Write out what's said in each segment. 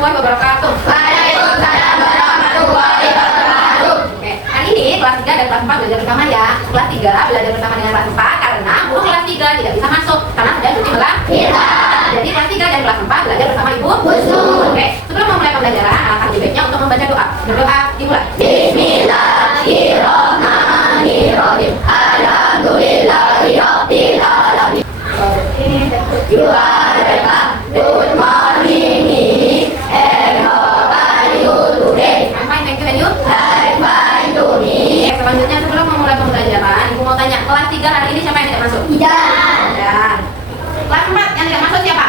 warahmatullahi wabarakatuh. Waalaikumsalam warahmatullahi wabarakatuh. Oke, hari ini kelas 3 dan kelas 4 belajar bersama ya. Kelas 3 belajar bersama dengan kelas 4 karena guru kelas 3 tidak bisa masuk karena sudah cuti melahirkan. Jadi kelas 3 dan kelas 4 belajar bersama Ibu Busur. Oke, sebelum memulai pembelajaran, alangkah lebih baiknya untuk membaca doa. Berdoa dimulai. Bismillahirrahmanirrahim. Alhamdulillahi rabbil alamin. You are welcome. Good morning. And how are you today? I'm fine, thank you, and you? I'm fine today. Oke, selanjutnya sebelum memulai pembelajaran, Ibu mau tanya, kelas 3 hari ini siapa yang tidak masuk? Tidak. Dan kelas 4 yang tidak masuk siapa?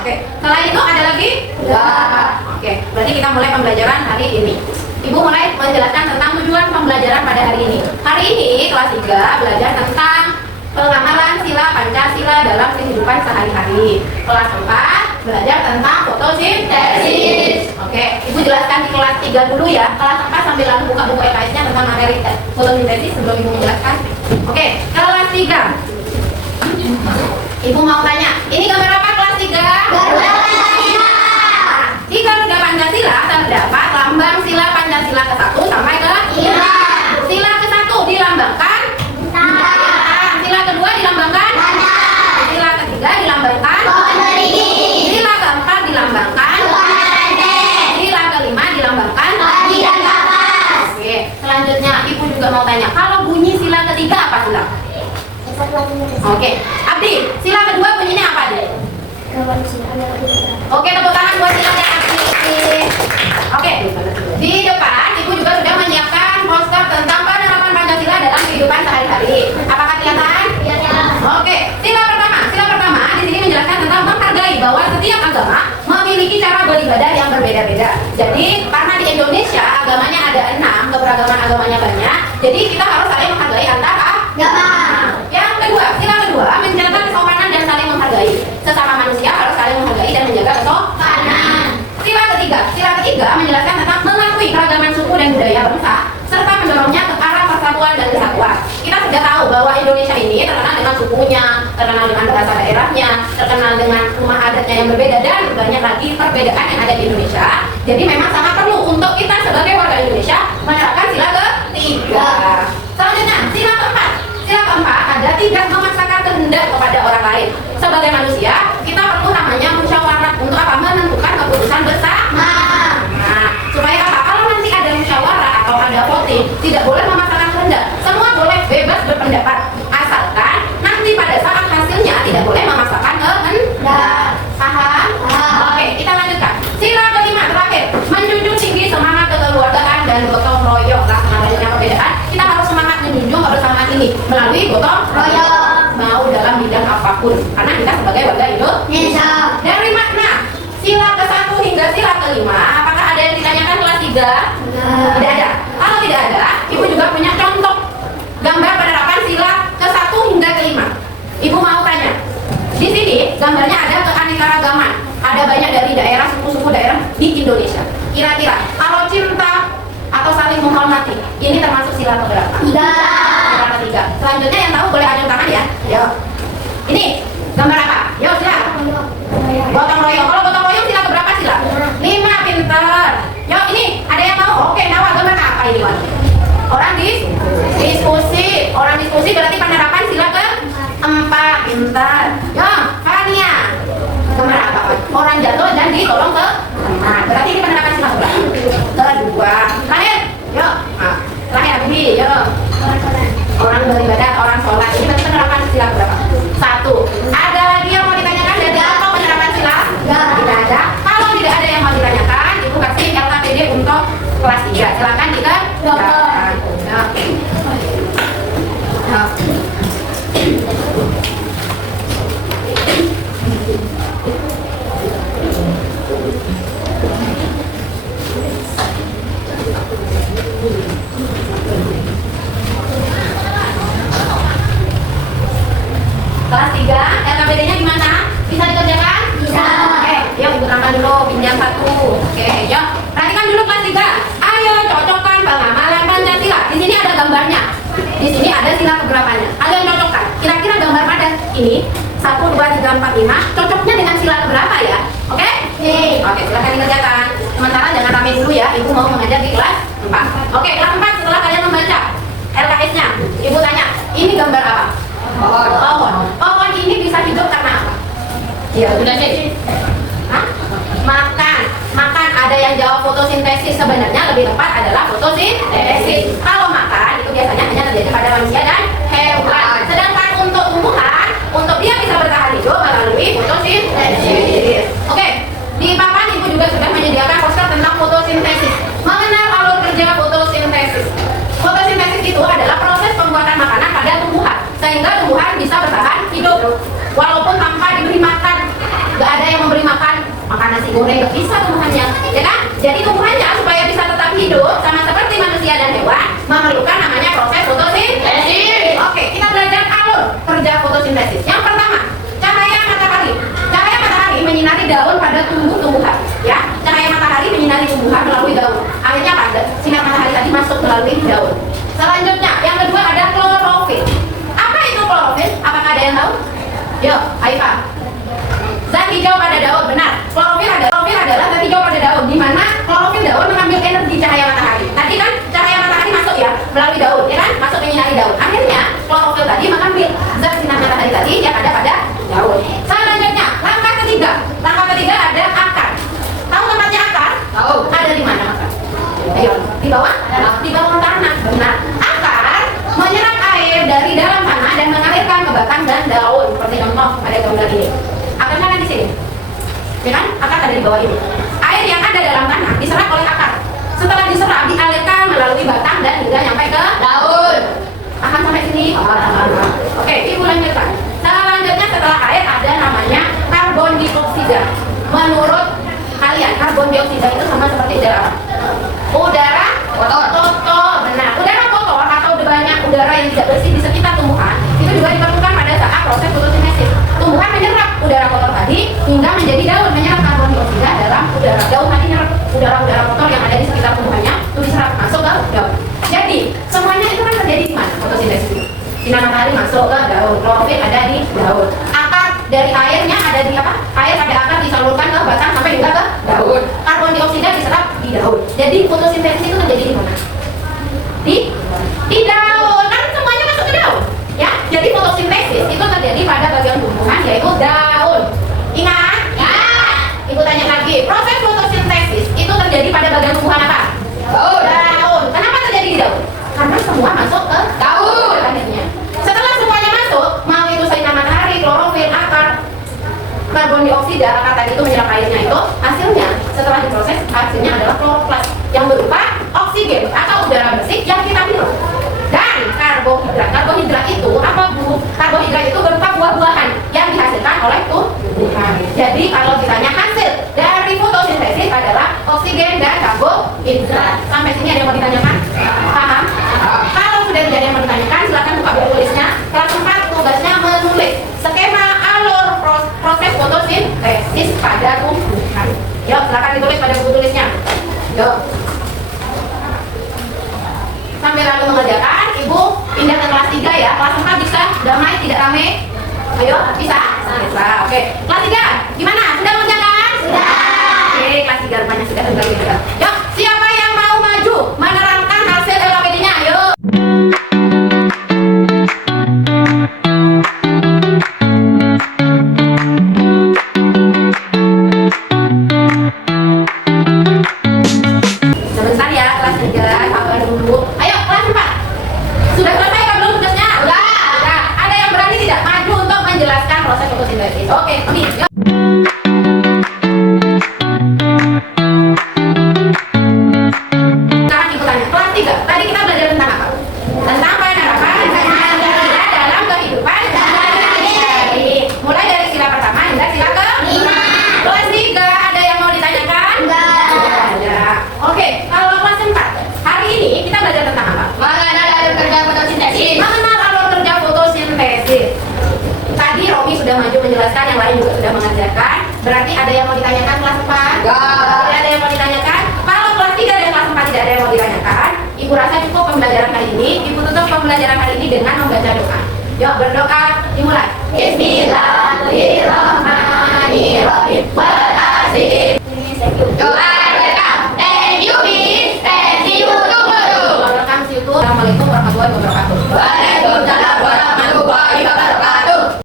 Oke, selain itu ada lagi? Tidak. Oke, berarti kita mulai pembelajaran hari ini. Ibu mulai menjelaskan tentang tujuan pembelajaran pada hari ini. Hari ini kelas 3 belajar tentang pengamalan sila Pancasila dalam kehidupan sehari-hari. Kelas 4 belajar tentang fotosintesis. Oke, Ibu jelaskan di kelas 3 dulu ya. Kelas 4 sambil lalu buka buku EKS-nya tentang materi fotosintesis sebelum Ibu menjelaskan. Oke, kelas 3. Ibu mau tanya, ini gambar apa kelas 3? Di Garuda Pancasila terdapat lambang sila Pancasila ke-1 sampai ke 5. Sila ke-1 dilambangkan sila kedua dilambangkan sila ketiga dilambangkan sila keempat dilambangkan sila kelima dilambangkan. Oke, selanjutnya Ibu juga mau tanya, kalau bunyi sila ketiga apa sila? Oke, Abdi, sila kedua bunyinya apa deh? Oke, tepuk tangan buat silanya Abdi. Oke, di depan Ibu juga sudah menyiapkan poster tentang penerapan Pancasila dalam kehidupan sehari-hari. Apakah kelihatan? Oke, sila pertama di sini menjelaskan tentang menghargai bahwa setiap agama memiliki cara beribadah yang berbeda-beda. Jadi karena di Indonesia agamanya ada 6, keberagaman agamanya banyak. Jadi kita harus saling menghargai antar agama. Yang kedua, sila kedua menjaga kesopanan dan saling menghargai. Sesama manusia harus saling menghargai dan menjaga kesopanan. Sila ketiga menjelaskan tentang mengakui keragaman suku dan budaya bangsa serta mendorongnya ke arah persatuan dan kesatuan. Kita sudah tahu bahwa Indonesia ini terkenal dengan sukunya, terkenal dengan bahasa daerahnya, terkenal dengan rumah adatnya yang berbeda dan banyak lagi perbedaan yang ada di Indonesia. Jadi memang sangat perlu untuk kita sebagai warga Indonesia menerapkan sila ketiga. Selanjutnya, sila keempat ada tidak memaksakan kehendak kepada orang lain. Sebagai manusia, kita perlu namanya musyawarah untuk apa? Menentukan keputusan bersama. Nah, supaya apa? Kalau nanti ada musyawarah atau ada voting, tidak boleh memaksakan kehendak. Semua boleh bebas berpendapat, asalkan nanti pada saat hasilnya tidak boleh memaksakan kehendak. Paham? Oke, kita lanjutkan. Sila kelima terakhir, menjunjung tinggi semangat kekeluargaan dan gotong royong. Lah, namanya perbedaan, kita harus semangat menjunjung kebersamaan ini melalui gotong royong. Mau dalam bidang apapun, karena kita sebagai warga Indonesia. Dari makna sila ke-1 hingga sila ke-5, apakah ada yang ditanyakan kelas 3? Tidak ada. Kalau tidak ada, Ibu juga punya contoh gambar penerapan sila ke-1 hingga ke-5. Ibu mau tanya, di sini gambarnya ada keanekaragaman, ada banyak dari daerah, suku-suku daerah di Indonesia. Kira-kira kalau cinta atau saling menghormati, ini termasuk sila keberapa? Sila ketiga. Selanjutnya yang tahu boleh angkat tangan ya. Yo. Ini gambar apa? Yo, sila. Gotong royong. Kalau gotong royong sila keberapa sila? 5, pinter. Yo, ini ada yang tahu? Oke, Nawa, gambar apa ini, Wan? Orang diskusi. Orang diskusi berarti penerapan sila ke-4, pinter. Yo, Fania. Gambar apa, Wan? Orang jatuh dan ditolong ke-5. Berarti ini penerapan sila keberapa? Kedua. Terakhir. Yo. Terakhir Abi, yo. Orang beribadah, orang sholat. Ini berarti penerapan sila berapa? 1. Ada lagi yang mau ditanyakan dari apa penerapan sila? Tidak ada. Kalau tidak ada yang mau ditanyakan, Ibu kasih LKPD untuk kelas 3. Silakan kita. Kelas 3, LKPD-nya gimana? Bisa dikerjakan? Bisa. Oke, yuk Ibu terangkan dulu, pinjam 1. Oke, yuk. Perhatikan dulu kelas 3. Ayo cocokkan pengamalan Pancasila. Di sini ada gambarnya. Di sini ada sila keberapanya. Ada yang cocokkan. Kira-kira gambar pada ini 1, 2, 3, 4, 5 cocoknya dengan sila keberapa ya? Oke? Oke, silahkan dikerjakan. Sementara jangan rame dulu ya, Ibu mau mengajar di kelas 4. Oke, kelas 4 setelah kalian membaca LKS-nya, Ibu tanya, ini gambar apa? Pohon. Pohon ini bisa hidup karena apa? Ya, sudah sih. Hah? Makan. Makan, ada yang jawab fotosintesis, sebenarnya lebih tepat adalah fotosintesis. Kalau makan itu biasanya hanya terjadi pada manusia dan hewan. Sedangkan untuk tumbuhan, untuk dia bisa bertahan hidup melalui fotosintesis. Oke, di papan Ibu juga sudah menyediakan poster tentang fotosintesis. Mengenal alur kerja fotosintesis. Fotosintesis itu adalah proses pembuatan makanan pada tumbuhan, sehingga tumbuhan bisa bertahan hidup walaupun tanpa diberi makan. Gak ada yang memberi makan nasi goreng, gak bisa tumbuhannya, ya kan? Jadi tumbuhannya supaya bisa tetap hidup sama seperti manusia dan hewan memerlukan namanya proses fotosintesis. Oke, kita belajar alur kerja fotosintesis. Yang pertama, cahaya matahari. Cahaya matahari menyinari daun pada tumbuh-tumbuhan, ya. Cahaya matahari menyinari tumbuhan melalui daun. Akhirnya apa? Sinar matahari tadi masuk melalui daun. Selanjutnya, yang kedua ada klorofil. Apa itu klorofil? Apakah ada yang tahu? Yuk, Aifah. Zat hijau pada daun, benar. Klorofil adalah zat hijau pada daun, di mana klorofil daun mengambil energi cahaya matahari. Tadi kan cahaya matahari masuk ya melalui daun, ya kan? Masuk menyinari daun. Akhirnya klorofil tadi mengambil zat sinar matahari tadi yang ada pada daun. Selanjutnya, langkah ketiga. Langkah ketiga ada akar. Tahu tempatnya akar? Tahu. Ada di mana akar? Ayo, di bawah? Di bawah tanah. Benar. Akar menyerap air dari dalam tanah dan mengalirkan ke batang dan daun. Seperti contoh pada gambar ini. Akarnya kan di sini, ya kan? Akar ada di bawah ini. Air yang ada dalam tanah diserap oleh akar. Setelah diserap, dialirkan melalui batang dan hingga sampai ke daun. Paham sampai sini? Oke, Ibu lanjutkan. Selanjutnya setelah air ada namanya karbon dioksida. Menurut kalian, karbon dioksida itu sama seperti udara. Udara kotor. Benar. Udara kotor atau banyak udara yang tidak bersih di sekitar tumbuhan itu juga diperlukan pada saat proses fotosintesis. Tumbuhan menyerap udara kotor tadi hingga menjadi daun, menyerap karbon dioksida dalam udara. Daun tadi menyerap udara-udara kotor yang ada di sekitar tumbuhannya itu diserap masuk ke daun. Jadi semuanya itu kan terjadi di mana fotosintesis itu? Sinar matahari masuk ke daun, klorofil ada di daun. Akar dari airnya ada di apa? Air pada akar disalurkan ke batang sampai juga ke daun. Karbon dioksida diserap di daun. Jadi fotosintesis itu terjadi di mana? Di daun. Kan semuanya masuk ke daun. Ya, jadi fotosintesis itu terjadi pada bagian tumbuhan yaitu daun. Ingat? Ya. Ibu tanya lagi, proses fotosintesis itu terjadi pada bagian tumbuhan apa? Daun. Kenapa terjadi di daun? Karena semua masuk ke daun akhirnya. Setelah semuanya masuk, mau itu sinar matahari, klorofil, akar, karbon dioksida, akar tadi itu menyerap airnya itu, hasilnya setelah diproses hasilnya adalah kloroplas yang berupa oksigen atau udara bersih yang kita hirup. Dan karbohidrat. Karbohidrat itu apa Bu? Karbohidrat itu berupa buah-buahan yang dihasilkan oleh tumbuhan. Jadi kalau ditanya hasil dari fotosintesis adalah oksigen dan karbohidrat. Sampai sini ada yang mau ditanyakan? Paham? Kalau sudah tidak ada yang mau ditanyakan, silakan buka buku tulisnya. Kelas 4 tugasnya menulis skema alur proses fotosintesis pada tumbuhan. Yuk, silakan ditulis pada buku tulisnya. Yuk. Sambil lalu mengerjakan, Ibu pindah ke kelas 3 ya. Kelas 4 bisa damai, tidak rame? Ayo, bisa? Bisa, oke. Kelas 3, gimana? Sudah mengerjakan? Sudah. Oke, kelas 3 rupanya sudah. Yuk, siapa yang mau maju menerangkan hasil LKPD-nya? Ayo. Sebentar ya, kelas 3, sabar dulu. Ayo, kelas 4. Sudah selesai kan belum tugasnya? Sudah. Ada yang berani tidak maju untuk menjelaskan proses fotosintesis? Oke, Mami, yuk. Sekarang Ibu tanya, kelas 3. Tadi kita belajar tentang apa? Tentang penerapan sila dalam kehidupan sehari-hari. Mulai dari sila pertama hingga sila ke-5. Kelas 3, ada yang mau ditanyakan? Ada. Oke, kalau kelas 4, hari ini kita belajar tentang apa? Mengenal alur kerja fotosintesis. Mengenal alur kerja fotosintesis. Tadi Romi sudah maju menjelaskan, yang lain juga sudah mengajarkan. Berarti ada yang mau ditanyakan kelas 4? Tidak ada yang mau ditanyakan. Kalau kelas 3 dan kelas 4 tidak ada yang mau ditanyakan, Ibu rasa cukup pembelajaran kali ini. Ibu tutup pembelajaran kali ini dengan membaca doa. Yuk berdoa, dimulai. Bismillahirrahmanirrahim.